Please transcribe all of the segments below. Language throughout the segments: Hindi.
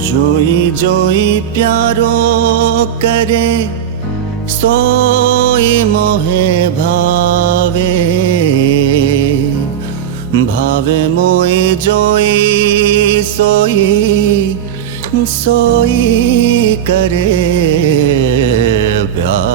जोई जोई प्यारो करे सोई मोहे भावे। भावे मोई जोई सोई सोई करे प्यारे।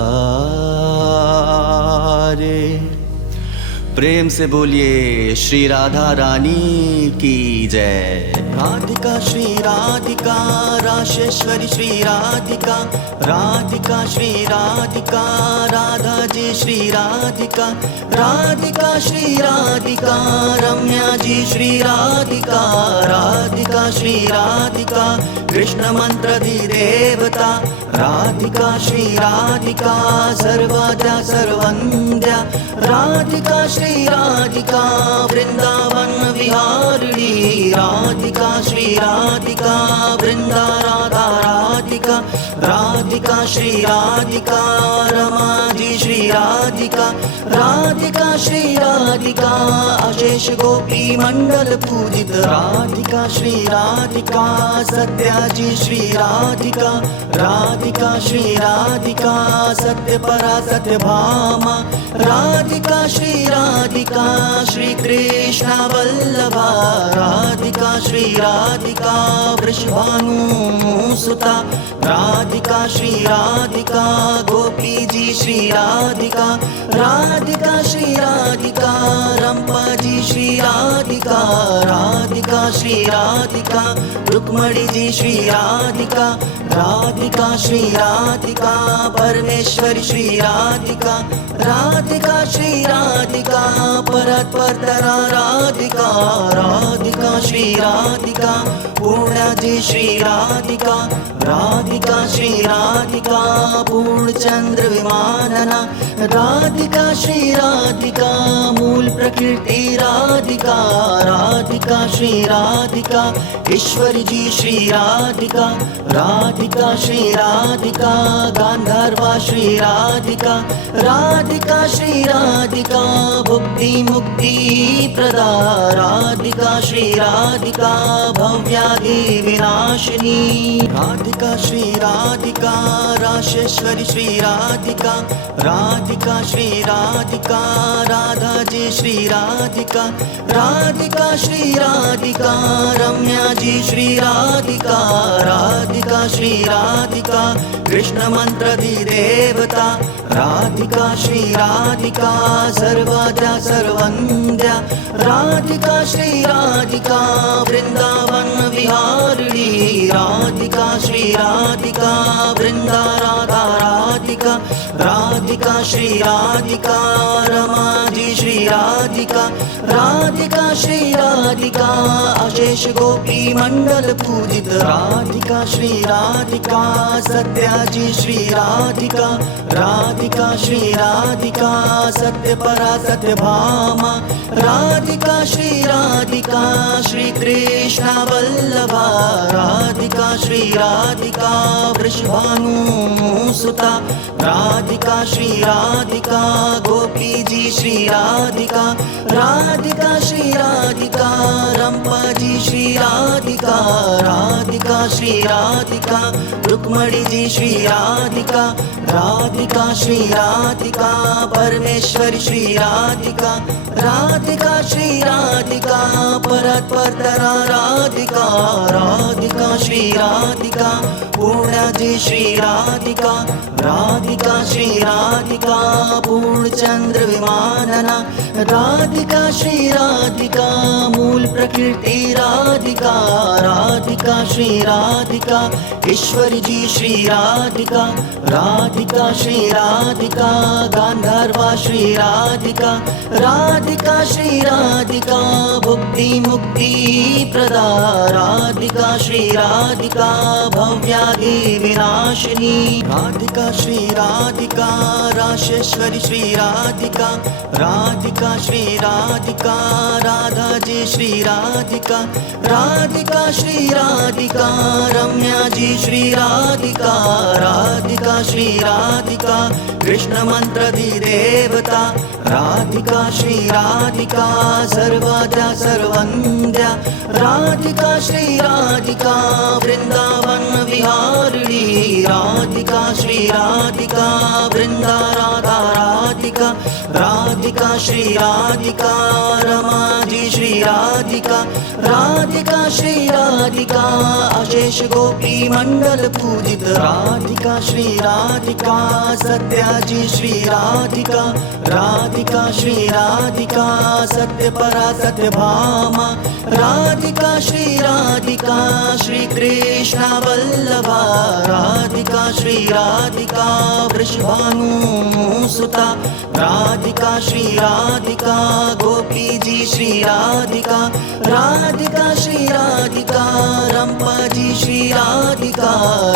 प्रेम से बोलिए श्री राधा रानी की जय। राधिका श्री राधिका राशेश्वरी श्री राधिका। राधिका श्री राधिका राधा जी श्री राधिका। राधिका श्री राधिका रम्या जी श्री राधिका। राधिका श्री राधिका कृष्ण मंत्र दी देवता। राधिका श्री राधिका सर्वजा सर्वंद्या। राधिका श्री राधिका वृंदावन विहारिणी। राधिका श्री राधिका वृंदा राधा राधिका। राधिका श्री राधिका रमा जी श्री राधिका। राधिका श्री राधिका अशेष गोपी मंडल पूजित। राधिका श्री राधिका सत्या जी श्री राधिका। राधिका श्री राधिका सत्य परा सत्य भामा। राधिका श्री राधिका श्री कृष्ण वल्लभा। राधिका श्री राधिका वृषभानु सुता। राधिका श्री राधिका गोपी जी श्री राधिका। राधिका श्री राधिका रंपा जी श्री राधिका। राधिका श्री राधिका रुक्मणी जी श्री राधिका। राधिका श्री राधिका परमेश्वरी श्री राधिका। राधिका श्री राधिका परतरा राधिका। राधिका श्री राधिका पूर्णा जी श्री राधिका। राधिका श्री राधिका पूर्णचंद्र विमानना। राधिका श्री राधिका मूल प्रकृति राधिका। राधिका श्री राधिका ईश्वरी जी श्री राधिका। राधिका श्री राधिका गांधर्वा श्री राधिका। राधिका श्री राधिका भुक्ति मुक्ति प्रदा। राधिका श्री राधिका भव्यादि विनाशिनी। राधिका श्री राधिका राशेश्वरी श्री राधिका। राधिका श्री राधिका राधा जी श्री राधिका। राधिका श्री राधिका रम्या जी श्री राधिका। राधिका श्री राधिका कृष्ण मंत्र दी देवता। राधिका श्री राधिका सर्वजा सर्वंद्या। राधिका श्री राधिका वृंदावन विहारिणी। राधिका श्री राधिका वृंदा राधा राधिका। राधिका श्री राधिका रमा जी श्री राधिका। राधिका श्री राधिका अशेष गोपी मंडल पूजित। राधिका श्री राधिका सत्या जी श्री राधिका। राधिका श्री राधिका सत्य परा सत्य भामा। राधिका श्री राधिका श्री कृष्ण वल्लभा। राधिका श्री राधिका वृषभानु सुता। राधिका श्री राधिका गोपी जी श्री राधिका। राधिका श्री राधिका रंपा जी श्री राधिका। राधिका श्री राधिका रुक्मणी जी श्री राधिका। राधिका श्री राधिका परमेश्वरी श्री राधिका। राधिका श्री राधिका परतरा राधिका। राधिका श्री राधिका पूर्णा जी श्री राधिका। राधिका श्री राधिका पूर्णचंद्र विमानना। राधिका श्री राधिका मूल प्रकृति राधिका। राधिका श्री राधिका ईश्वरी जी श्री राधिका। राधिका श्री राधिका गांधर्वा श्री राधिका। राधिका श्री राधिका भुक्ति मुक्ति प्रदा। राधिका श्री राधिका भव्यादि विनाशिनी। राधिका श्री राधिका राशेश्वरी श्री राधिका। राधिका श्री राधिका राधा जी श्री राधिका। राधिका श्री राधिका रम्या जी श्री राधिका। राधिका श्री राधिका राधिका कृष्ण मंत्रधिदेवता राधिका श्री राधिका सर्वदा सर्वंद्या राधिका श्री राधिका वृंदावन विहारिणी राधिका श्री राधिका वृंदा राधा राधिका राधिका श्री राधिका रमा जी श्री राधिका राधिका श्री राधिका अशेष गोपी मंडल पूजित राधिका श्री राधिका सत्या जी श्री राधिका राधिका श्री राधिका सत्य परा सत्य भामा राधिका श्री राधिका श्री कृष्ण वल्लभा राधिका श्री राधिका वृषभानु सुता राधिका श्री राधिका गोपी जी श्री राधिका राधिका श्री राधिका रंपा जी श्री राधिका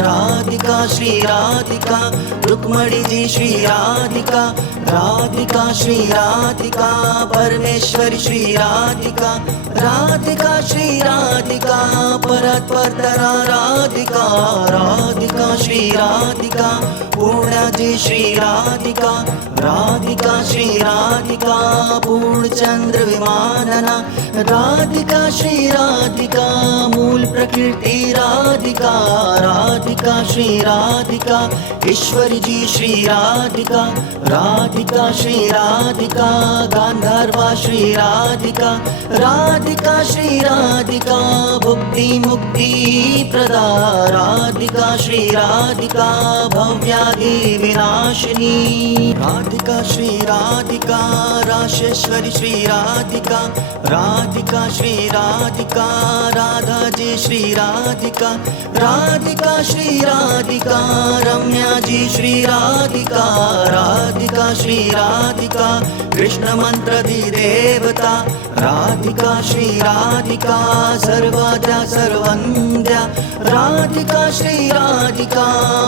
राधिका श्री राधिका रुक्मणी जी श्री राधिका राधिका श्री राधिका परमेश्वरी श्री राधिका राधिका श्री राधिका परतरा राधिका राधिका श्री राधिका पूर्णा जी श्री राधिका राधिका श्री राधिका पूर्णचंद्र विमानना राधिका श्री राधिका मूल प्रकृति राधिका राधिका श्री राधिका ईश्वरी जी श्री राधिका राधिका श्री राधिका गांधर्वा श्री राधिका राधिका श्री राधिका भुक्ति मुक्ति प्रदा राधिका श्री राधिका भव्यादि विनाशिनी राधिका श्री राधिका राशेश्वरी श्री राधिका राधिका श्री राधिका राधा जी श्री राधिका राधिका श्री राधिका रम्या जी श्री राधिका राधिका श्री राधिका कृष्ण मंत्रधिदेवता राधिका श्री राधिका सर्वदा सर्वंद्या राधिका श्री राधिका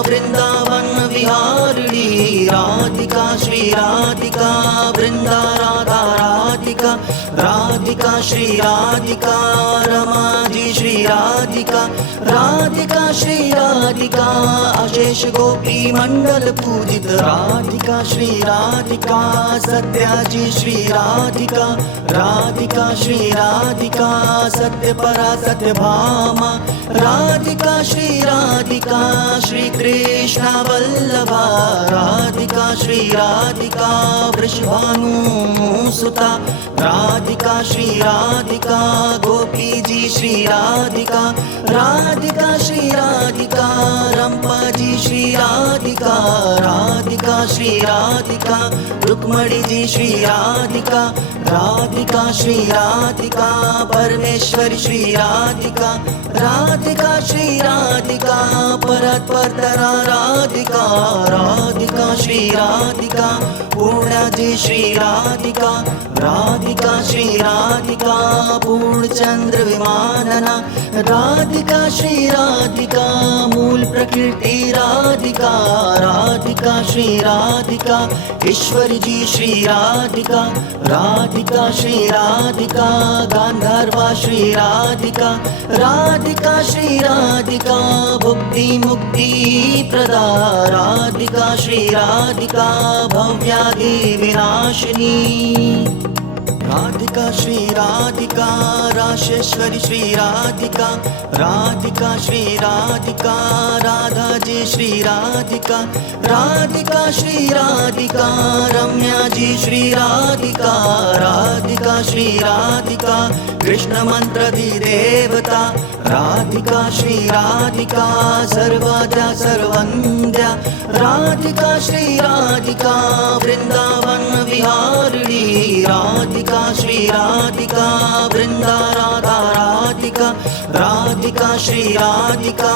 वृंदावन विहारिणी राधिका श्री राधिका वृंदा राधा राधिका राधिका श्री राधिका रमा जी श्री राधिका राधिका श्री राधिका अशेष गोपी मंडल पूजित राधिका श्री राधिका सत्या जी श्री राधिका राधिका श्री राधिका सत्य परा सत्य भामा राधिका श्री राधिका श्री कृष्ण वल्लभा राधिका श्री राधिका वृषभानु सुता राधिका श्री राधिका गोपी जी श्री राधिका राधिका श्री राधिका रंपा जी श्री राधिका राधिका श्री राधिका रुक्मणी जी श्री राधिका राधिका श्री राधिका परमेश्वरी श्री राधिका राधिका श्री राधिका परतरा राधिका राधिका श्री राधिका पूर्णा जी श्री राधिका राधिका श्री राधिका पूर्णचंद्र विमानना राधिका श्री राधिका मूल प्रकृति राधिका राधिका श्री राधिका ईश्वरी जी श्री राधिका राधिका श्री राधिका गांधर्वा श्री राधिका राधिका श्री राधिका भुक्ति मुक्ति प्रदा राधिका श्री राधिका भव्यादि विनाशिनी राधिका श्री राधिका राशेश्वरी श्री राधिका राधिका श्री राधिका राधा जी श्री राधिका राधिका श्री राधिका रम्या जी श्री राधिका राधिका श्री राधिका कृष्ण मंत्रधिदेवता राधिका श्री राधिका सर्वदा सर्वंद्या राधिका श्री राधिका वृंदावन विहारिणी राधिका श्री राधिका वृंदा राधा राधिका राधिका श्री राधिका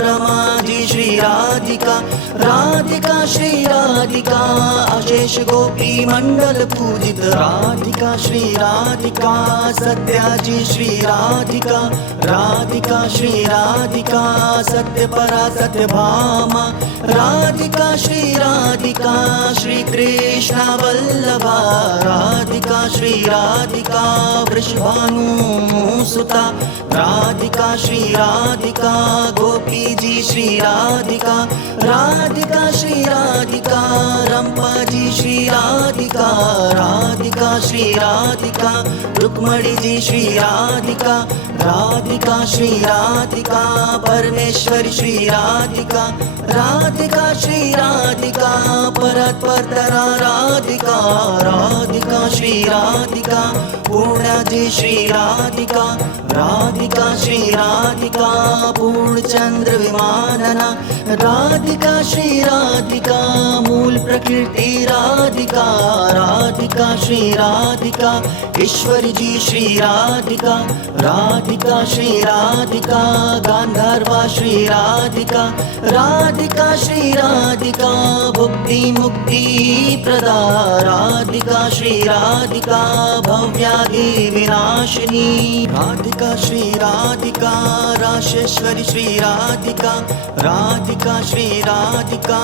रमा जी श्री राधिका राधिका श्री राधिका अशेष गोपी मंडल पूजित राधिका श्री राधिका सत्या जी श्री राधिका राधिका श्री राधिका सत्य परा सत्य भामा राधिका श्री राधिका श्री कृष्ण वल्लभा राधिका श्री राधिका वृषभानु सुता राधिका श्री राधिका गो गोपी जी श्री राधिका, राधिका श्री राधिका, रंपा जी श्री राधिका, राधिका श्री राधिका, रुक्मणी जी श्री राधिका, राधिका श्री राधिका, परमेश्वरी श्री राधिका, राधिका श्री राधिका, परतरा राधिका, राधिका श्री राधिका, पूर्णा जी श्री राधिका, राधिका श्री राधिका, पूर्णचंद्र विमानना, राधिका श्री राधिका, मूल प्रकृति राधिका, राधिका श्री राधिका, ईश्वरी जी श्री राधिका, राधिका श्री राधिका, गांधर्वा श्री राधिका, राधिका श्री राधिका, भुक्ति मुक्ति प्रदा, राधिका श्री राधिका, भव्यादि विनाशिनी, राधिका श्री राधिका, राशेश्वरी श्री राधिका, राधिका श्री राधिका,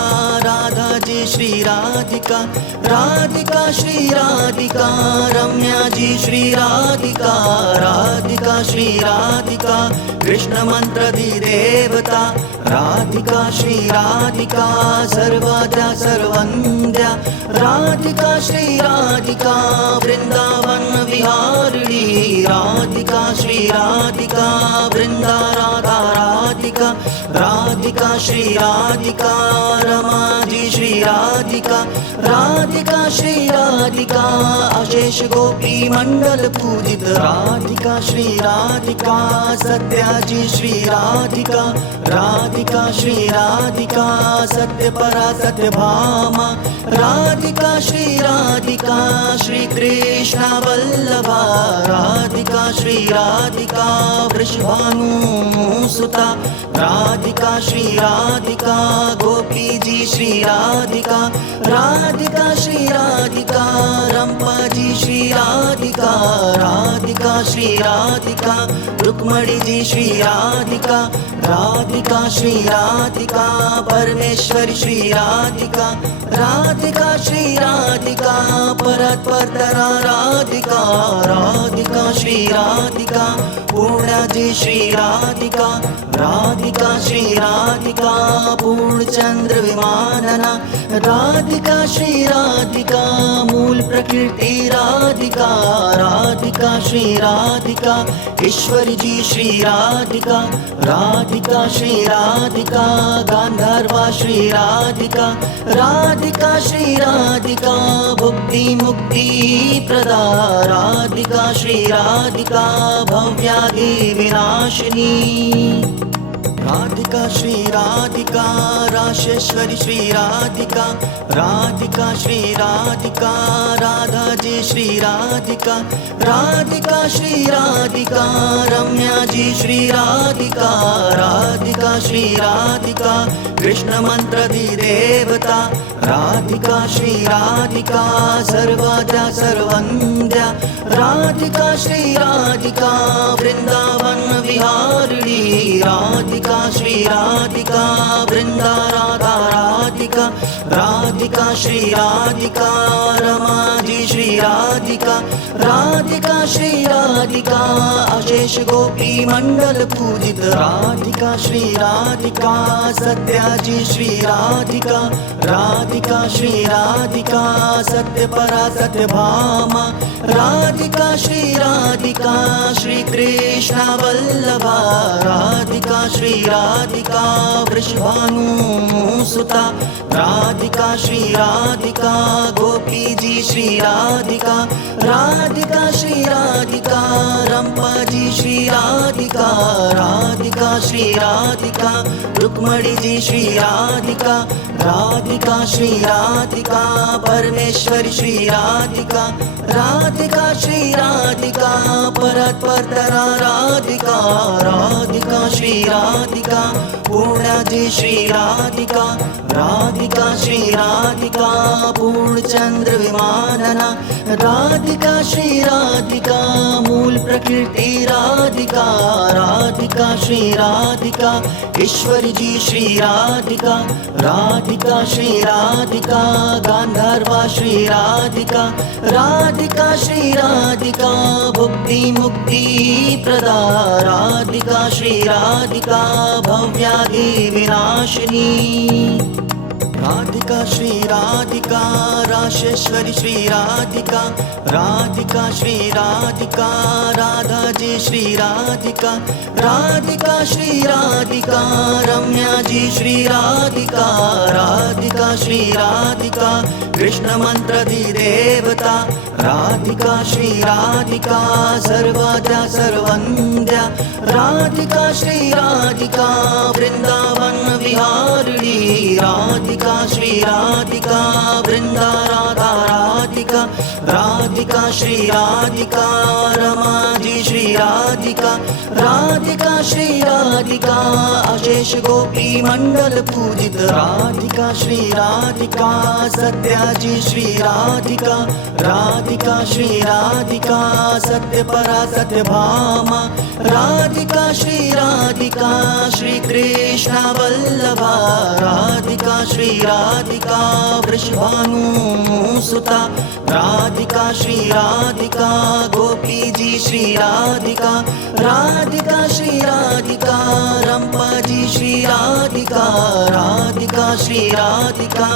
राधा जी श्री राधिका, राधिका श्री राधिका, रम्या जी श्री राधिका, राधिका श्री राधिका, कृष्ण मंत्र दी देवता, राधिका श्री राधिका, सर्वद्या सर्वंद्या, राधिका श्री राधिका, वृंदावन विहारिणी, राधिका श्री राधिका, वृंदा राधा राधिका, राधिका श्री राधिका, रमा जी श्री राधिका, राधिका श्री राधिका, अशेष गोपी मंडल पूजित, राधिका श्री राधिका, सत्या जी श्री राधिका, राधिका श्री राधिका, सत्य परा सत्य भामा, राधिका श्री राधिका, श्री कृष्ण वल्लभा, राधिका श्री राधिका, वृषभानु सुता, राधिका श्री राधिका, गोपी जी श्री राधिका, राधिका श्री राधिका, रंपा जी श्री राधिका, राधिका श्री राधिका, रुक्मणी जी श्री राधिका, राधिका श्री राधिका, परमेश्वरी श्री राधिका, राधिका श्री राधिका, परतरा राधिका, राधिका श्री राधिका, पूर्णा जी श्री राधिका, राधिका श्री राधिका, पूर्णचंद्र विमानना, राधिका श्री राधिका, मूल प्रकृति राधिका, राधिका श्री राधिका, ईश्वरी जी श्री राधिका, राधिका श्री राधिका, गांधर्वा श्री राधिका, राधिका श्री राधिका, भुक्ति मुक्ति प्रदा, राधिका श्री राधिका, भव्यादि विनाशिनी, राधिका श्री राधिका, राशेश्वरी श्री राधिका, राधिका श्री राधिका, राधा जी श्री राधिका, राधिका श्री राधिका, रम्या जी श्री राधिका, राधिका श्री राधिका, कृष्ण मंत्र दी देवता, राधिका श्री राधिका, सर्वद्या सर्वंद्या, राधिका श्री राधिका, वृंदावन विहारिणी, राधिका श्री राधिका, वृंदा राधा राधिका, राधिका श्री राधिका, रमा जी श्री राधिका, राधिका श्री राधिका, अशेष गोपी मंडल पूजित, राधिका श्री राधिका, सत्या जी श्री राधिका, राधिका श्री राधिका, सत्य परा सत्य भामा, राधिका श्री राधिका, श्री कृष्ण वल्लभा, राधिका श्री राधिका, वृषभानु सुता, राधिका श्री राधिका, गोपी जी श्री राधिका, राधिका श्री राधिका, रंपा जी श्री राधिका, राधिका श्री राधिका, रुक्मणी जी श्री राधिका, राधिका श्री राधिका, परमेश्वरी श्री राधिका, राधिका श्री राधिका, परतरा राधिका, राधिका श्री राधिका, पूर्णा जी श्री राधिका, राधिका श्री राधिका, पूर्णचंद्र विमानना, राधिका श्री राधिका, मूल प्रकृति राधिका, राधिका श्री राधिका, ईश्वरी जी श्री राधिका, राधिका श्री राधिका, गांधर्वा श्री राधिका, राधिका श्री राधिका, भुक्ति मुक्ति प्रदा, राधिका श्री राधिका, भव्यादि विनाशिनी, राधिका श्री राधिका, राशेश्वरी श्री राधिका, राधिका श्री राधिका, राधा जी श्री राधिका, राधिका श्री राधिका, रम्या जी श्री राधिका, राधिका श्री राधिका, कृष्ण मंत्रधि देवता, राधिका श्री राधिका, सर्वाद्या सर्वंद्या, राधिका श्री राधिका, वृंदावन विहारिणी, राधिका श्री राधिका, वृंदा राधा राधिका, राधिका श्री राधिका, रमा जी श्री राधिका, राधिका श्री राधिका, अशेष गोपी मंडल पूजित, राधिका श्री राधिका, सत्या जी श्री राधिका, राधिका श्री राधिका, सत्य परा सत्य भामा, राधिका श्री राधिका, श्री कृष्ण वल्लभा, राधिका श्री राधिका, वृषभानु सुता, राधिका श्री राधिका, गोपी जी श्री राधिका, राधिका श्री राधिका, रंपा जी श्री राधिका, राधिका श्री राधिका,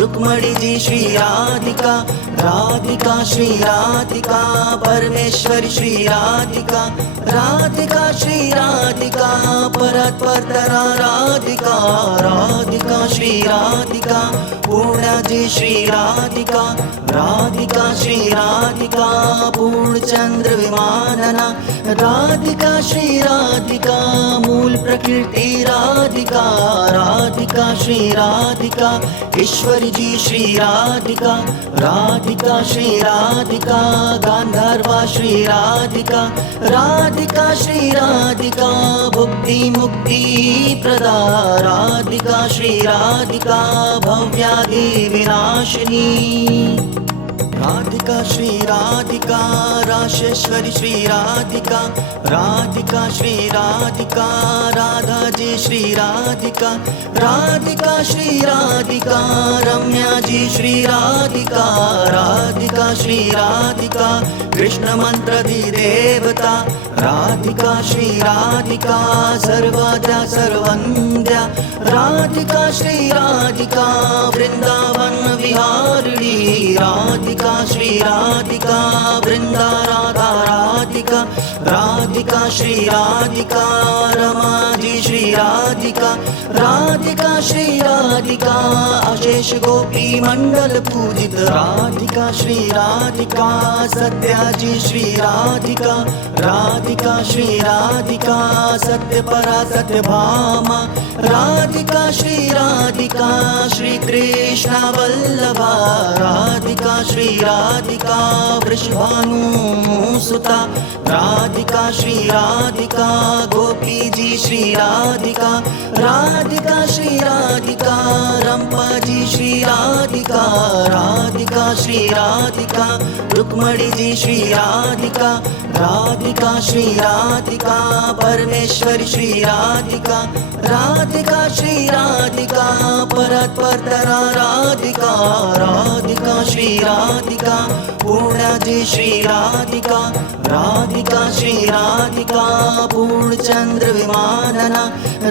रुक्मणी जी श्री राधिका, राधिका श्री राधिका, परमेश्वरी श्री राधिका, राधिका श्री राधिका, परतरा राधिका, राधिका श्री राधिका, पूर्णा जी श्री राधिका, राधिका श्री राधिका, पूर्णचंद्र विमानना, राधिका श्री राधिका, मूल प्रकृति राधिका, राधिका श्री राधिका, ईश्वरी जी श्री राधिका, राधिका श्री राधिका, गांधर्वा श्री राधिका, राधिका श्री राधिका, भुक्ति मुक्ति प्रदा, राधिका श्री राधिका, भव्यादि विनाशिनी, राधिका श्री राधिका, राशेश्वरी श्री राधिका, राधिका श्री राधिका, राधा जी श्री राधिका, राधिका श्री राधिका, रम्या जी श्री राधिका, राधिका श्री राधिका, कृष्ण मंत्रधि देवता, राधिका श्री राधिका, सर्वाद्या सर्वंद्या, राधिका श्री राधिका, वृंदावन विहारिणी, राधिका श्री राधिका, वृंदा राधा राधिका, राधिका श्री राधिका, रमा जी श्री राधिका, राधिका श्री राधिका, अशेष गोपी मंडल पूजित, राधिका श्री राधिका, सत्या जी श्री राधिका, राधिका श्री राधिका, सत्य परा सत्य भामा, राधिका श्री राधिका, श्री कृष्ण वल्लभा, राधिका श्री राधिका, वृषभानु सुता, राधिका श्री राधिका, गोपी जी श्री राधिका, राधिका श्री राधिका, रंपा जी श्री राधिका, राधिका श्री राधिका, रुक्मणी जी श्री राधिका, राधिका श्री राधिका, परमेश्वरी श्री राधिका, राधिका श्री राधिका, परतरा राधिका, राधिका श्री राधिका, पूर्णा जी श्री राधिका, राधिका श्री राधिका, पूर्णचंद्र विमानना,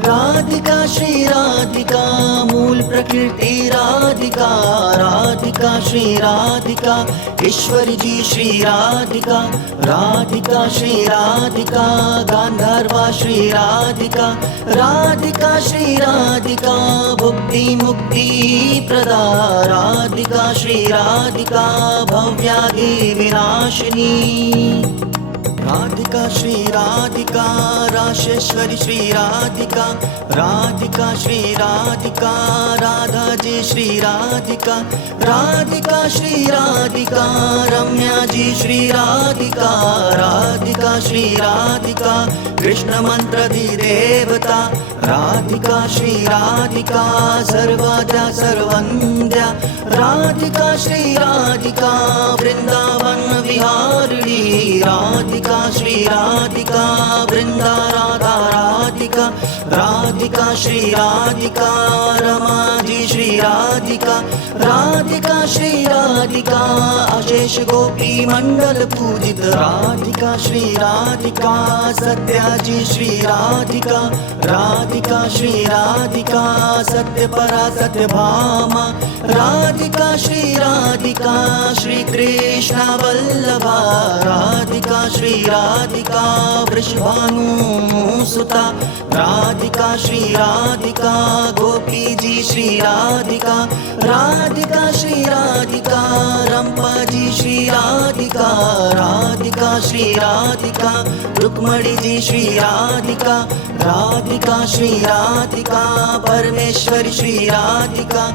राधिका श्री राधिका, मूल प्रकृति राधिका, राधिका श्री राधिका, ईश्वरी जी श्री राधिका, राधिका श्री राधिका, गांधर्वा श्री राधिका, राधिका श्री राधिका, भुक्ति मुक्ति प्रदा, राधिका श्री राधिका, भव्यादि विनाशिनी, राधिका श्री राधिका, राशेश्वरी श्री राधिका, राधिका श्री राधिका, राधा जी श्री राधिका, राधिका श्री राधिका, रम्या जी श्री राधिका, राधिका श्री राधिका, कृष्ण मंत्रधि देवता, राधिका श्री राधिका, सर्वाद्या सर्वंद्या, राधिका श्री राधिका, वृंदावन विहारिणी राधिका श्री राधिका वृंदा राधा राधिका राधिका श्री राधिका रमा जी श्री राधिका राधिका श्री राधिका अशेष गोपी मंडल पूजित राधिका श्री राधिका सत्या जी श्री राधिका राधिका श्री राधिका सत्य परा सत्य भामा राधिका श्री राधिका श्री कृष्ण वल्लभा राधिका श्री राधिका वृषभानु सुता राधिका श्री राधिका गोपी जी श्री राधिका राधिका श्री राधिका रंपा जी श्री राधिका राधिका श्री राधिका रुक्मणी जी श्री राधिका राधिका श्री राधिका परमेश्वरी श्री राधिका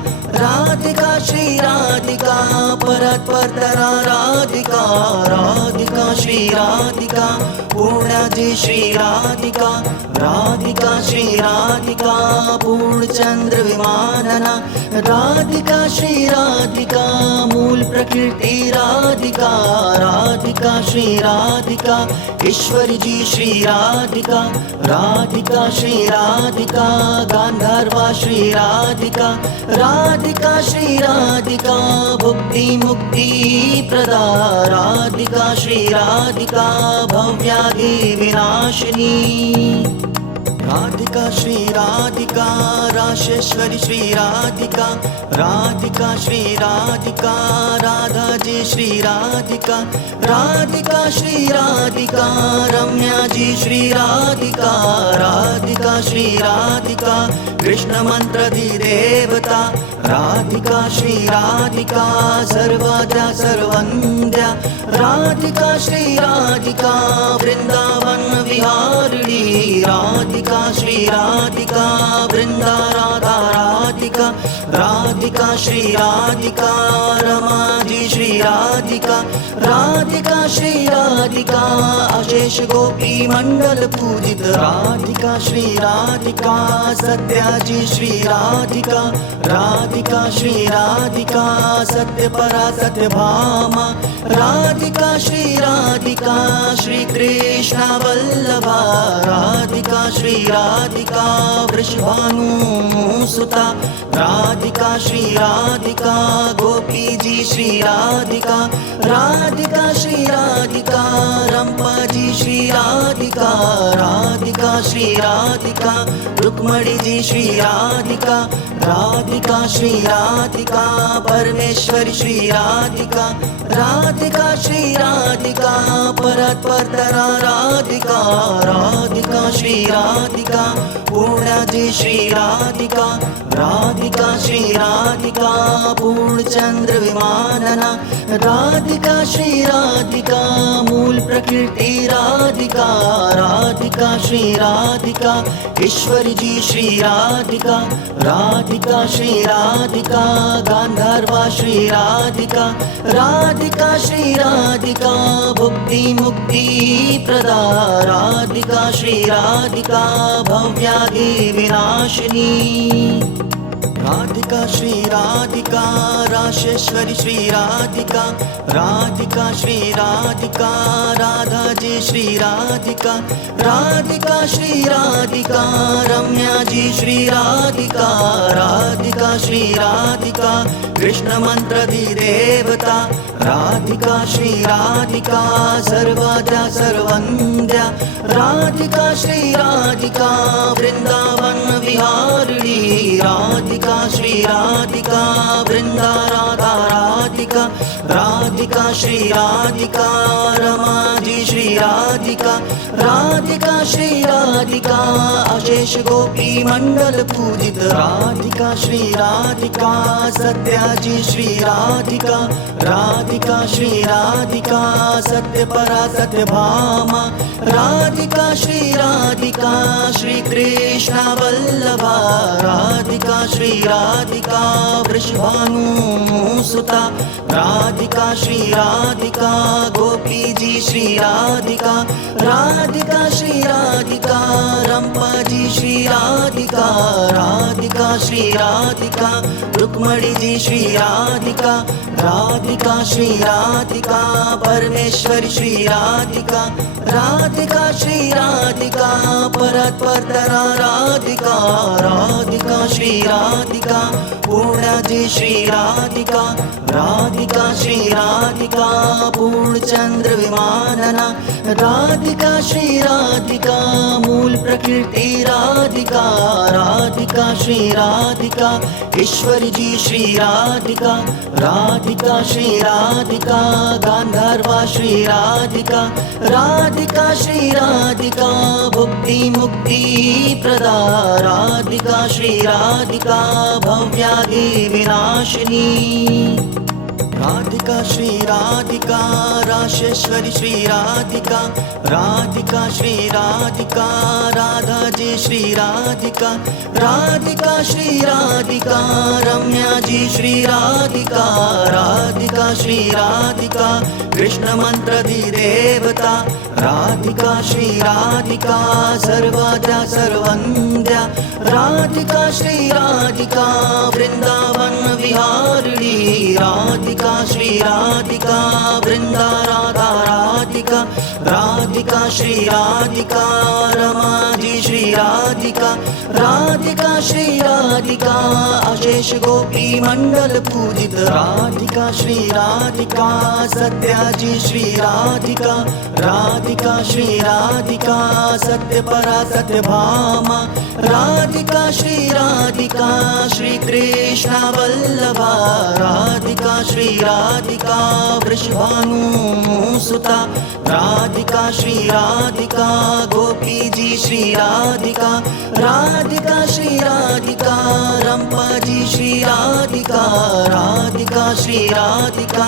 राधिका श्री राधिका परतरा राधिका राधिका श्री राधिका पूर्णा जी श्री राधिका राधिका श्री राधिका पूर्णचंद्र विमानना राधिका श्री राधिका मूल प्रकृति राधिका राधिका श्री राधिका ईश्वरी जी श्री राधिका राधिका श्री राधिका गांधर्वा श्री राधिका राधिका श्री राधिका भुक्ति मुक्ति प्रदा राधिका श्री राधिका भव्यादि विनाशिनी राधिका श्री राधिका राशेश्वरी श्री राधिका राधिका श्री राधिका राधा जी श्री राधिका राधिका श्री राधिका रम्या जी श्री राधिका राधिका श्री राधिका कृष्ण मंत्र देवता राधिका श्री राधिका सर्वद्या सर्वंद्या राधिका श्री राधिका वृंदावन विहारिणी राधिका श्री राधिका वृंदा राधा राधिका राधिका श्री राधिका रमा जी श्री राधिका राधिका श्री राधिका अशेष गोपी मंडल पूजित राधिका श्री राधिका सत्या जी श्री राधिका राधिका श्री राधिका सत्य परा सत्य भामा राधिका श्री राधिका श्री कृष्ण वल्लभा राधिका श्री राधिका वृषभानु सुता राधिका श्री राधिका गोपी जी श्री राधिका राधिका श्री राधिका रंपा जी श्री राधिका राधिका श्री राधिका रुक्मणी जी श्री राधिका राधिका श्री राधिका परमेश्वरी श्री राधिका राधिका श्री राधिका परतरा राधिका राधिका श्री राधिका पूर्णा जी श्री राधिका राधिका श्री राधिका पूर्णचंद्र विमानना राधिका श्री राधिका मूल प्रकृति राधिका राधिका श्री राधिका ईश्वरी जी श्री राधिका राधिका श्री राधिका गांधर्वा श्री राधिका राधिका श्री राधिका भुक्ति मुक्ति प्रदा राधिका श्री राधिका भव्यादि विनाशिनी राधिका श्री राधिका राशेश्वरी श्री राधिका राधिका श्री राधिका राधा जी श्री राधिका राधिका श्री राधिका रम्या जी श्री राधिका राधिका श्री राधिका कृष्ण मंत्र देवता राधिका श्री राधिका सर्वद्या सर्वंद्या राधिका श्री राधिका वृंदावन विहारिणी राधिका श्री राधिका वृंदा राधा राधिका राधिका श्री राधिका रमा जी श्री राधिका राधिका श्री राधिका अशेष गोपी मंडल पूजित राधिका श्री राधिका सत्या जी श्री राधिका राधिका श्री राधिका सत्य परा सत्य भामा राधिका श्री राधिका श्री कृष्ण वल्लभा राधिका श्री राधिका वृषभानु सुता राधिका श्री राधिका गोपी जी श्री राधिका राधिका श्री राधिका रंपा जी श्री राधिका राधिका राधिका श्री राधिका रुक्मणी जी श्री राधिका राधिका श्री राधिका परमेश्वरी श्री राधिका राधिका श्री राधिका परतरा राधिका राधिका श्री राधिका पूर्णा जी श्री राधिका राधिका श्री राधिका पूर्णचंद्र विमानना राधिका श्री राधिका मूल प्रकृति राधिका राधिका श्री राधिका ईश्वरी जी श्री राधिका राधिका श्री राधिका गांधर्वा श्री राधिका राधिका श्री राधिका भुक्ति मुक्ति प्रदा राधिका श्री राधिका भव्यादि विनाशिनी राधिका श्री राधिका राशेश्वरी श्री राधिका राधिका श्री राधिका राधा जी श्री राधिका राधिका श्री राधिका रम्या जी श्री राधिका राधिका श्री राधिका कृष्ण मंत्रधि देवता राधिका श्री राधिका सर्वाद्या सर्वंद्या राधिका श्री राधिका वृंदावन विहारिणी राधिका श्री राधिका वृंदा राधा राधिका राधिका श्री राधिका रमा जी श्री राधिका राधिका श्री राधिका अशेष गोपी मंडल पूजित राधिका श्री राधिका सत्या जी श्री राधिका राधिका श्री राधिका सत्य परा सत्य भामा राधिका श्री राधिका श्री कृष्ण वल्लभा राधिका श्री राधिका वृषभानु सुता राधिका श्री राधिका गोपी जी श्री राधिका राधिका श्री राधिका रंपा जी श्री राधिका राधिका श्री राधिका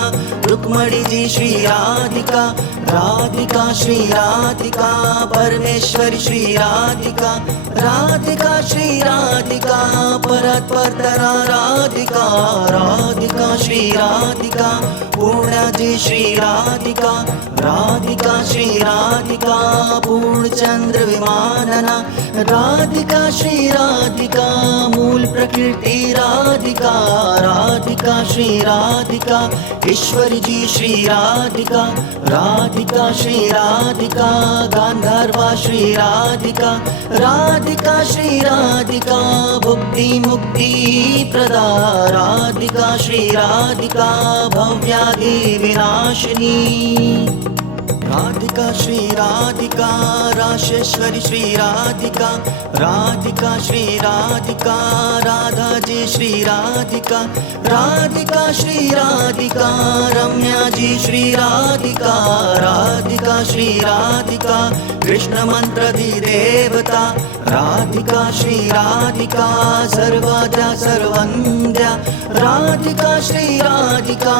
रुक्मणी जी श्री राधिका राधिका श्री राधिका परमेश्वरी श्री राधिका राधिका श्री राधिका परतरा राधिका राधिका श्री राधिका पूर्णा जी श्री राधिका राधिका श्री राधिका पूर्णचंद्र विमानना राधिका श्री राधिका मूल प्रकृति राधिका राधिका श्री राधिका ईश्वरी जी श्री राधिका राधिका श्री राधिका गांधर्वा श्री राधिका राधिका श्री राधिका भुक्ति मुक्ति प्रदा राधिका श्री राधिका भव्यादि विनाशिनी राधिका श्री राधिका राशेश्वरी श्री राधिका राधिका श्री राधिका राधा जी श्री राधिका राधिका श्री राधिका रम्या जी श्री राधिका राधिका श्री राधिका कृष्ण मंत्रधि देवता राधिका श्री राधिका सर्वाद्या सर्वंद्या राधिका श्री राधिका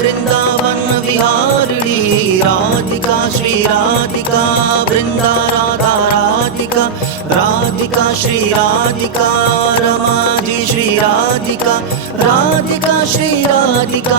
वृंदावन विहारिणी राधिका श्री राधिका वृंदा राधा राधिका राधिका श्री राधिका रमा जी श्री राधिका राधिका श्री राधिका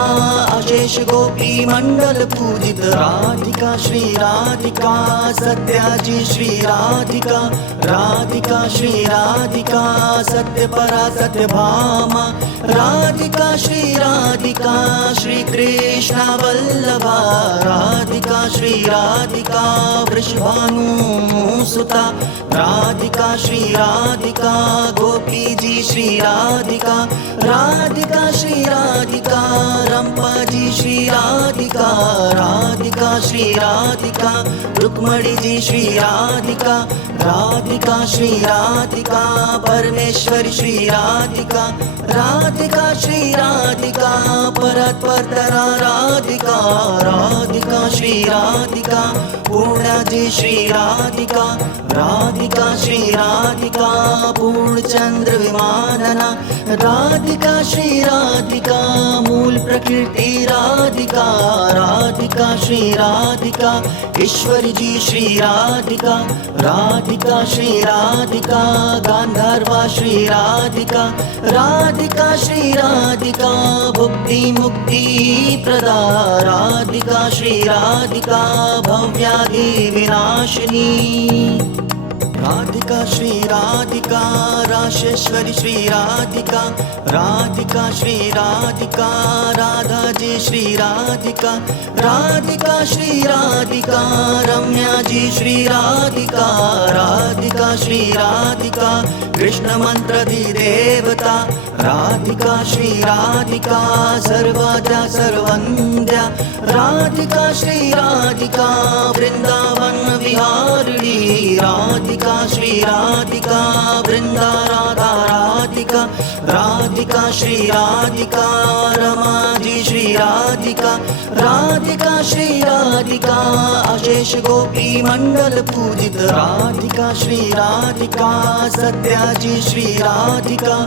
अशेष गोपी मंडल पूजित राधिका श्री राधिका सत्या जी श्री राधिका राधिका श्री राधिका सत्य परा सत्य भामा राधिका श्री राधिका श्री कृष्ण वल्लभा राधिका श्री राधिका वृषभानु सुता राधिका श्री राधिका गोपी जी श्री राधिका राधिका श्री राधिका रंपा जी श्री राधिका राधिका श्री राधिका रुक्मणी जी श्री राधिका राधिका श्री राधिका परमेश्वरी श्री राधिका राधिका श्री राधिका परतरा राधिका राधिका श्री राधिका पूर्णा जी श्री राधिका राधिका श्री राधिका पूर्णचंद्र विमानना राधिका श्री राधिका मूल प्रकृति राधिका राधिका श्री राधिका ईश्वरी जी श्री राधिका राधिका श्री राधिका गांधर्वा श्री राधिका राधिका श्री राधिका भुक्ति मुक्ति प्रदा राधिका श्री राधिका भव्यादि विनाशिनी राधिका श्री राधिका राशेश्वरी श्री राधिका राधिका श्री राधिका राधा जी श्री राधिका राधिका श्री राधिका रम्या जी श्री राधिका राधिका श्री राधिका कृष्ण मंत्र दी देवता राधिका श्री राधिका सर्वदा सर्वंद्या राधिका श्री राधिका वृंदावन विहारिणी राधिका श्री राधिका वृंदा राधा राधिका राधिका श्री राधिका रमा जी श्री राधिका राधिका श्री राधिका अशेष गोपी मंडल पूजित राधिका श्री राधिका सत्या जी श्री राधिका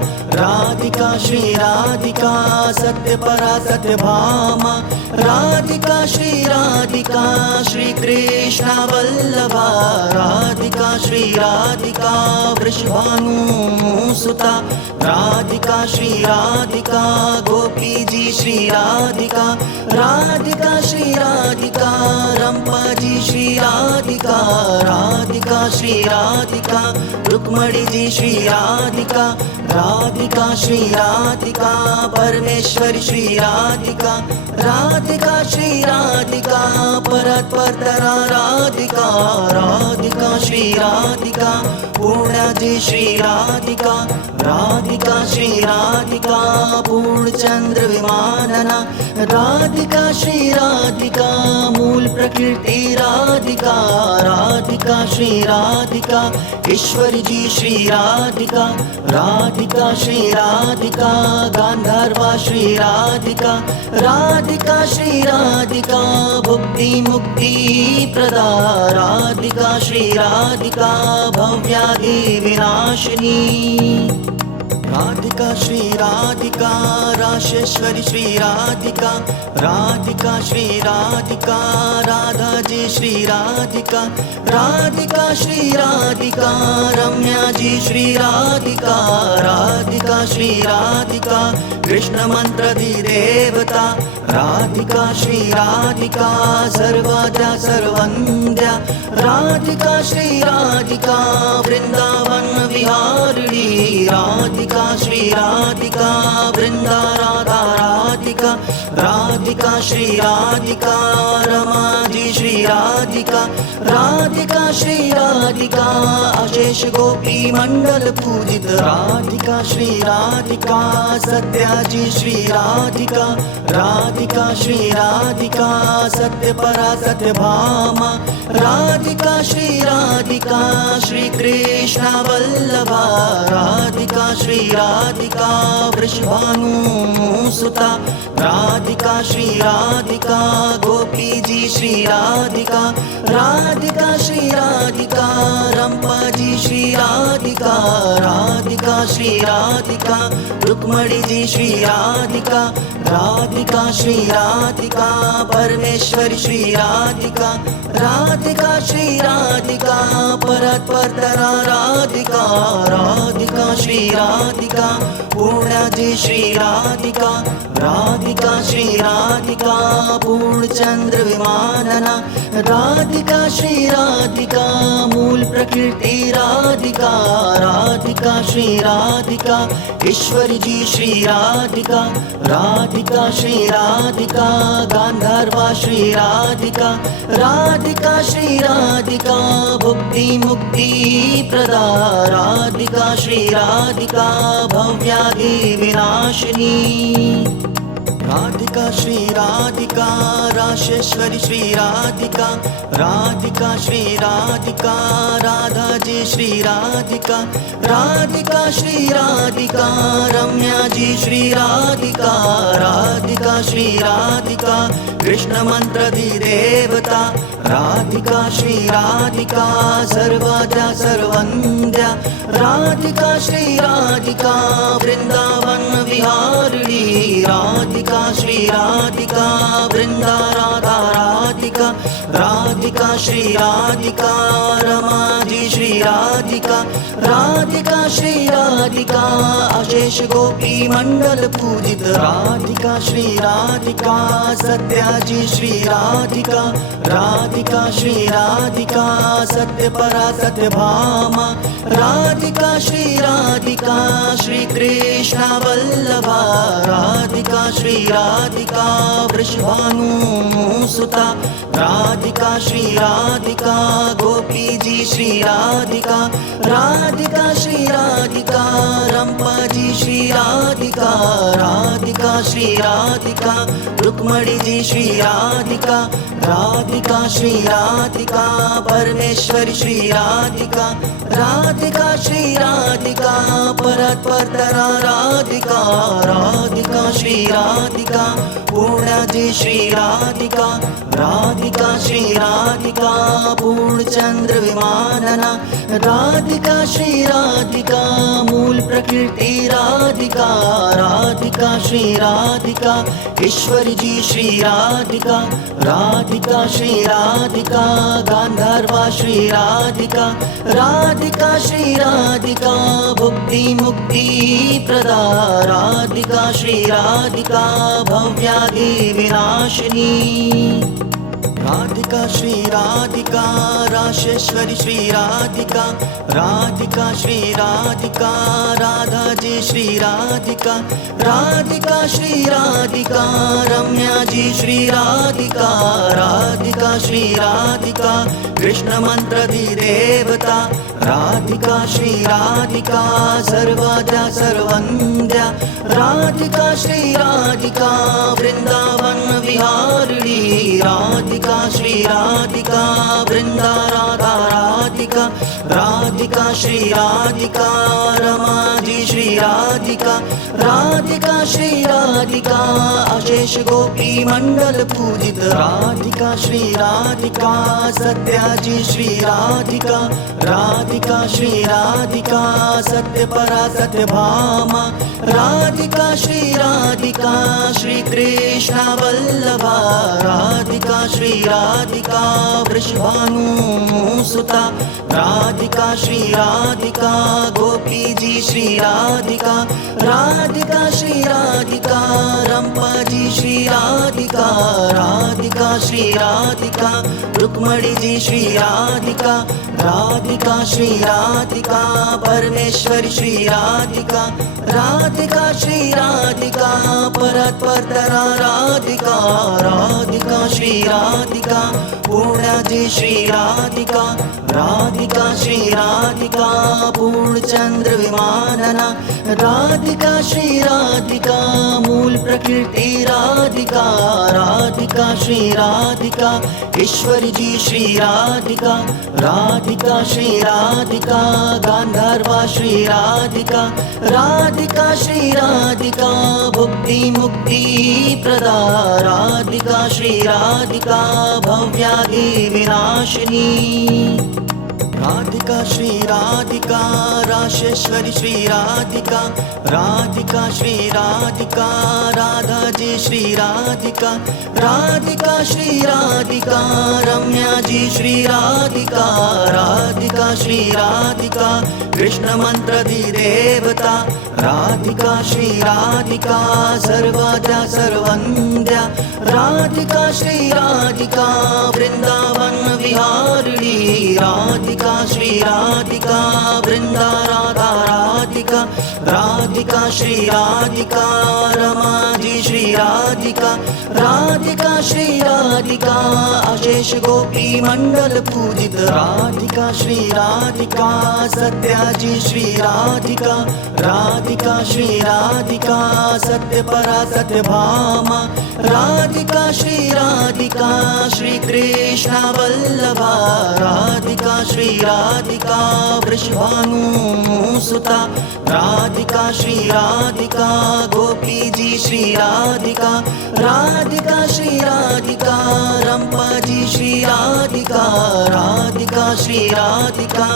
राधिका श्री राधिका सत्य परा सत्य भामा राधिका श्री राधिका श्री कृष्ण वल्लभा राधिका श्री राधिका वृषभानु सुता राधिका श्री राधिका गोपी जी श्री राधिका राधिका श्री राधिका रंपा जी श्री राधिका राधिका श्री राधिका रुक्मणी जी श्री राधिका राधिका श्री राधिका परमेश्वरी श्री राधिका राधिका श्री राधिका परतरा राधिका राधिका श्री राधिका पूर्णा जी श्री राधिका राधिका श्री राधिका पूर्णचंद्र विमानना राधिका श्री राधिका मूल प्रकृति राधिका राधिका श्री राधिका ईश्वरी जी श्री राधिका राधिका श्री राधिका गांधर्वा श्री राधिका राधिका श्री राधिका भुक्ति मुक्ति प्रदा राधिका श्री राधिका भव्यादि विनाशिनी राधिका श्री राधिका राशेश्वरी श्री राधिका राधिका श्री राधिका राधा जी श्री राधिका राधिका श्री राधिका रम्या जी श्री राधिका राधिका श्री राधिका कृष्ण मंत्र दी देवता राधिका श्री राधिका सर्वदा सर्वंद्या राधिका श्री राधिका वृंदावन विहारिणी राधिका श्री राधिका वृंदा राधा राधिका राधिका श्री राधिका रमा जी श्री राधिका राधिका श्री राधिका अशेष गोपी मंडल पूजित राधिका श्री राधिका सत्या जी श्री राधिका राधिका श्री राधिका सत्य परा सत्य भामा राधिका श्री राधिका श्री कृष्ण वल्लभा राधिका श्री राधिका वृषभानु सुता राधिका श्री राधिका गोपी जी श्री राधिका राधिका श्री राधिका रंपा जी श्री राधिका राधिका श्री राधिका रुक्मणी जी श्री राधिका राधिका श्री राधिका परमेश्वरी श्री राधिका राधिका श्री राधिका परतरा राधिका राधिका श्री राधिका पूर्णा जी श्री राधिका राधिका श्री राधिका पूर्णचंद्र विमानना राधिका श्री राधिका मूल प्रकृति राधिका राधिका श्री राधिका ईश्वरी जी श्री राधिका राधिका श्री राधिका गांधर्वा श्री राधिका राधिका श्री राधिका भुक्ति मुक्ति प्रदा राधिका श्री राधिका भव्यादि विनाशिनी राधिका श्री राधिका राशेश्वरी श्री राधिका राधिका श्री राधिका राधा जी श्री राधिका राधिका श्री राधिका रम्या जी श्री राधिका राधिका श्री राधिका कृष्ण मंत्र दी देवता राधिका श्री राधिका सर्वदा सर्वंद्या राधिका श्री राधिका वृंदावन विहारिणी राधिका श्री राधिका वृंदा राधा राधिका राधिका श्री राधिका रमा जी श्री राधिका राधिका राधिका श्री राधिका अशेष गोपी मंडल पूजित राधिका श्री राधिका सत्याजी श्री राधिका राधिका श्री राधिका सत्य परा सत्य भामा राधिका श्री राधिका श्री कृष्ण वल्लभा राधिका श्री राधिका वृषभानु सुता राधिका श्री राधिका गोपी जी श्री राधिका राधिका श्री राधिका रंपा जी श्री राधिका राधिका श्री राधिका रुक्मणी जी श्री राधिका राधिका श्री राधिका परमेश्वरी श्री राधिका राधिका श्री राधिका परतरा राधिका राधिका श्री राधिका पूर्णा जी श्री राधिका राधिका श्री राधिका पूर्णचंद्र विमानना राधिका श्री राधिका मूल प्रकृति राधिका राधिका श्री राधिका ईश्वरी जी श्री राधिका राधिका श्री राधिका गांधर्वा श्री राधिका राधिका श्री राधिका भुक्ति मुक्ति प्रदा राधिका श्री राधिका भव्यादि विनाशिनी राधिका श्री राधिका राशेश्वरी श्री राधिका राधिका श्री राधिका राधा जी श्री राधिका राधिका श्री राधिका रम्या जी श्री राधिका राधिका श्री राधिका कृष्ण मंत्र दी देवता राधिका श्री राधिका सर्वजा सर्वंद्या राधिका श्री राधिका वृंदावन विहारिणी राधिका श्री राधिका वृंदा राधा राधिका राधिका श्री राधिका रमा जी श्री राधिका राधिका श्री राधिका अशेष गोपी मंडल पूजित राधिका श्री राधिका सत्या जी श्री राधिका राधिका श्री राधिका सत्य परा सत्य भामा राधिका श्री राधिका श्री कृष्ण वल्लभा राधिका श्री राधिका वृषभानु सुता राधिका श्री राधिका गोपी जी श्री राधिका राधिका श्री राधिका रंपा जी श्री राधिका राधिका श्री राधिका रुक्मणी जी श्री राधिका राधिका श्री राधिका परमेश्वरी श्री राधिका राधिका श्री राधिका परतरा राधिका राधिका श्री राधिका पूर्णा जी श्री राधिका राधिका श्री राधिका पूर्णचंद्र विमानना राधिका श्री राधिका मूल प्रकृति राधिका राधिका श्री राधिका ईश्वरी जी श्री राधिका राधिका श्री राधिका गांधर्वा श्री राधिका राधिका श्री राधिका भुक्ति मुक्ति प्रदा राधिका श्री राधिका भव्यादि विनाशिनी राधिका श्री राधिका राशेश्वरी श्री राधिका राधिका श्री राधिका राधा जी श्री राधिका राधिका श्री राधिका रम्या जी श्री राधिका राधिका श्री राधिका कृष्ण मंत्र दी देवता राधिका श्री राधिका सर्वजा सर्वंद्या राधिका श्री राधिका वृंदावन विहारिणी राधिका श्री राधिका वृंदा राधा राधिका राधिका श्री राधिका रमा जी श्री राधिका राधिका श्री राधिका अशेष गोपी मंडल पूजित राधिका श्री राधिका सत्या जी श्री राधिका राधिका श्री राधिका सत्य परा सत्य भामा राधिका श्री राधिका श्री कृष्ण वल्लभा राधिका श्री राधिका वृषभानु सुता राधिका श्री राधिका गोपी जी श्री राधिका राधिका श्री राधिका रंपा जी श्री राधिका राधिका श्री राधिका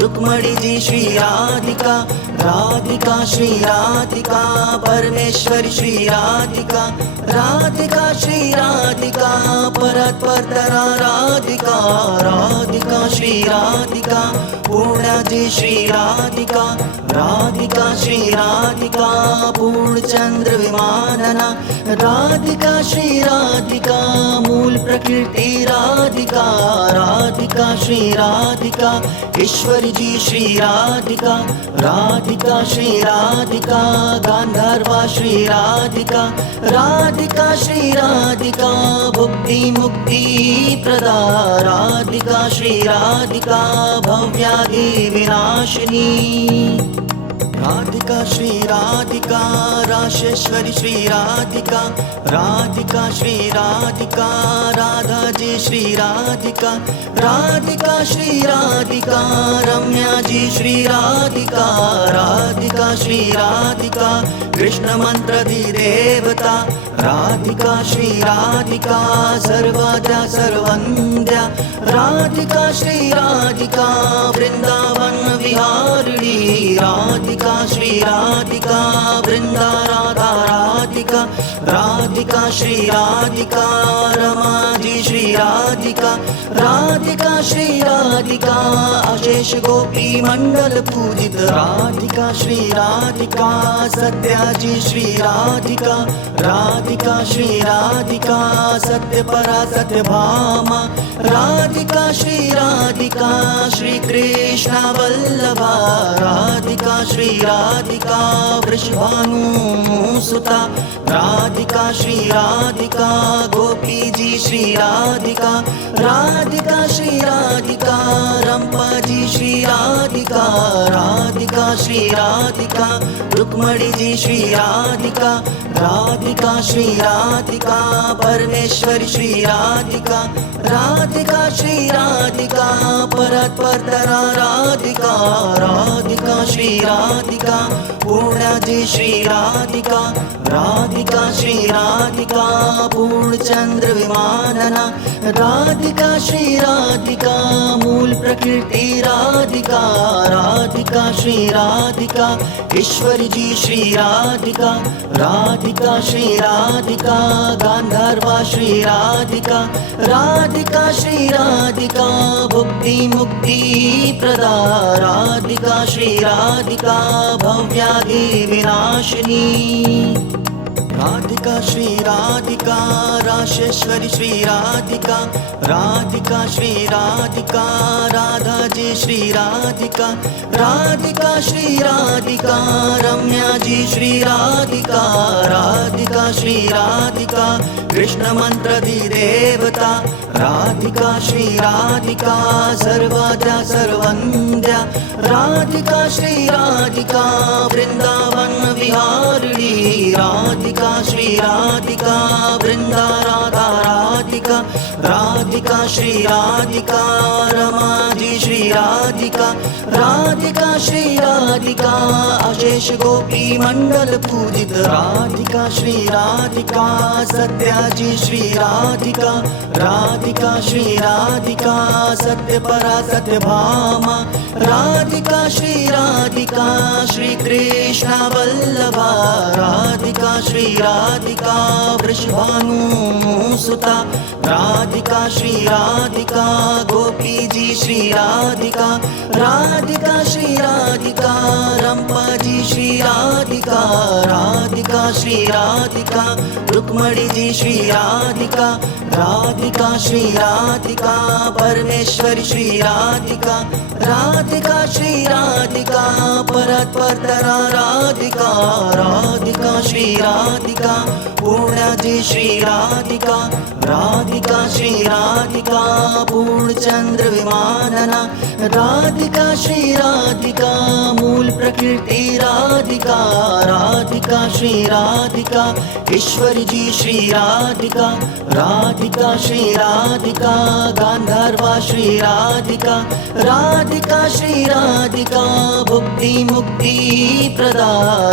रुक्मणी जी श्री राधिका राधिका श्री राधिका परमेश्वरी श्री राधिका राधिका श्री राधिका परतरा राधिका राधिका श्री राधिका राधिका पूर्णाजी श्री राधिका राधिका श्री राधिका पूर्णचंद्र विमानना राधिका श्री राधिका मूल प्रकृति राधिका राधिका श्री राधिका ईश्वरी जी श्री राधिका राधिका श्री राधिका गांधर्वा श्री राधिका राधिका श्री राधिका भुक्ति मुक्ति प्रदा राधिका श्री राधिका भव्यादि विनाशिनी राधिका श्री राधिका राशेश्वरी श्री राधिका राधिका श्री राधिका राधा जी श्री राधिका राधिका श्री राधिका रम्या जी श्री राधिका राधिका श्री राधिका कृष्ण मंत्र देवता राधिका श्री राधिका सर्वद्या सर्वंद्या राधिका श्री राधिका वृंदावन विहारिणी राधिका श्री राधिका वृंदा राधा राधिका राधिका श्री राधिका रमा जी श्री राधिका राधिका श्री राधिका अशेष गोपी मंडल पूजित राधिका श्री राधिका सत्या जी श्री राधिका राधिका श्री राधिका सत्य परा सत्य भामा राधिका श्री राधिका श्री कृष्ण वल्लभा राधिका श्री राधिका वृषभानु सुता राधिका श्री राधिका गोपी जी श्री राधिका राधिका श्री राधिका रंपा जी श्री राधिका राधिका श्री राधिका रुक्मणी जी श्री राधिका राधिका श्री राधिका परमेश्वरी श्री राधिका राधिका श्री राधिका परतरा राधिका राधिका श्री राधिका पूर्णा जी श्री राधिका राधिका श्री राधिका पूर्णचंद्र विमानना राधिका श्री राधिका मूल प्रकृति राधिका राधिका श्री राधिका ईश्वरी जी श्री राधिका राधिका श्री राधिका गांधर्वा श्री राधिका राधिका श्री राधिका भुक्ति मुक्ति प्रदा राधिका श्री राधिका भव्यादि विनाशिनी राधिका श्री राधिका राशेश्वरी श्री राधिका राधिका श्री राधिका राधा जी श्री राधिका राधिका श्री राधिका रम्या जी श्री राधिका राधिका श्री राधिका कृष्ण मंत्र देवता राधिका श्री राधिका सर्वद्या सर्वंद्या राधिका श्री राधिका वृंदावन विहारिणी राधिका श्री राधिका वृंदा राधा राधिका राधिका श्री राधिका रमा जी श्री राधिका राधिका श्री राधिका अशेष गोपी मंडल पूजित राधिका श्री राधिका सत्या जी श्री राधिका राधिका श्री राधिका सत्य परा सत्य भामा राधिका श्री राधिका श्री कृष्ण वल्लभा राधिका श्री राधिका वृषभानु सुता राधिका श्री राधिका गोपी जी श्री राधिका राधिका श्री राधिका रंपा जी श्री राधिका राधिका श्री राधिका रुक्मणी जी श्री राधिका राधिका श्री राधिका परमेश्वरी श्री राधिका राधिका श्री राधिका परतरा राधिका राधिका श्री राधिका पूर्णा जी श्री राधिका राधिका श्री राधिका पूर्णचंद्र विमानना राधिका श्री राधिका मूल प्रकृति राधिका राधिका श्री राधिका ईश्वरी जी श्री राधिका राधिका श्री राधिका गांधर्वा श्री राधिका राधिका श्री राधिका भुक्ति मुक्ति प्रदा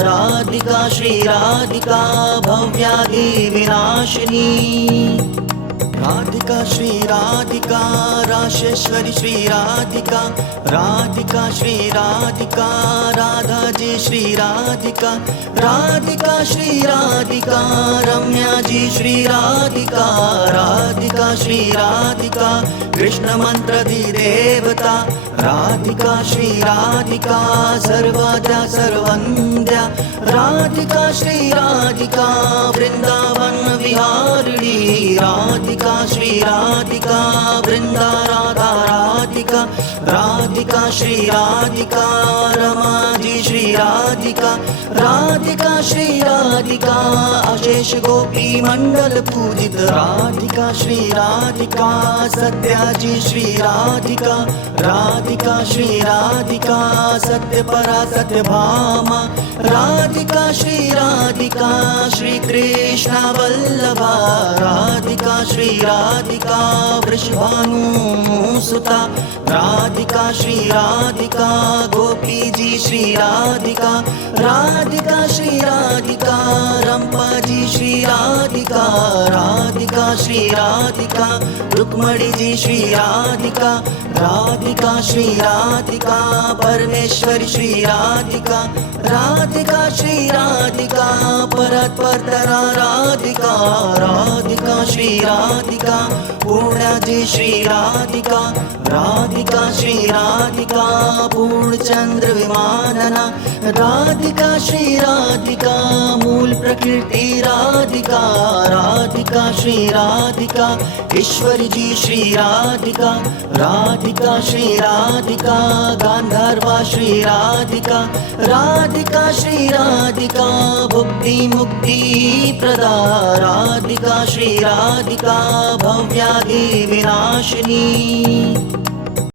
राधिका श्री राधिका भव्यादि विनाशिनी राधिका श्री राधिका राशेश्वरी श्री राधिका राधिका श्री राधिका राधा जी श्री राधिका राधिका श्री राधिका रम्या जी श्री राधिका राधिका श्री राधिका कृष्ण मंत्र देवता राधिका श्री राधिका सर्वाद्या सर्वंद्या राधिका श्री राधिका वृंदावन विहारिणी राधिका श्री राधिका वृंदा राधा राधिका राधिका श्री राधिका रमा जी श्री राधिका राधिका श्री राधिका अशेष गोपी मंडल पूजित राधिका श्री राधिका सत्या जी श्री राधिका राधिका श्री राधिका सत्य परा सत्य भामा राधिका श्री राधिका श्री कृष्ण वल्लभा राधिका श्री राधिका वृषभानुसुता राधिका श्री राधिका गोपी जी श्री राधिका राधिका श्री राधिका रंपा जी श्री राधिका राधिका श्री राधिका रुक्मणी जी श्री राधिका राधिका श्री राधिका परमेश्वरी श्री राधिका राधिका श्री राधिका परतरा राधिका राधिका श्री राधिका पूर्णा जी श्री राधिका राधिका श्री राधिका पूर्णचंद्र विमानना राधिका श्री राधिका मूल प्रकृति राधिका राधिका श्री राधिका ईश्वरी जी श्री राधिका राधिका श्री राधिका गांधर्वा श्री राधिका राधिका श्री राधिका भुक्ति मुक्ति प्रदा राधिका श्री राधिका भव्यादि विनाशिनी।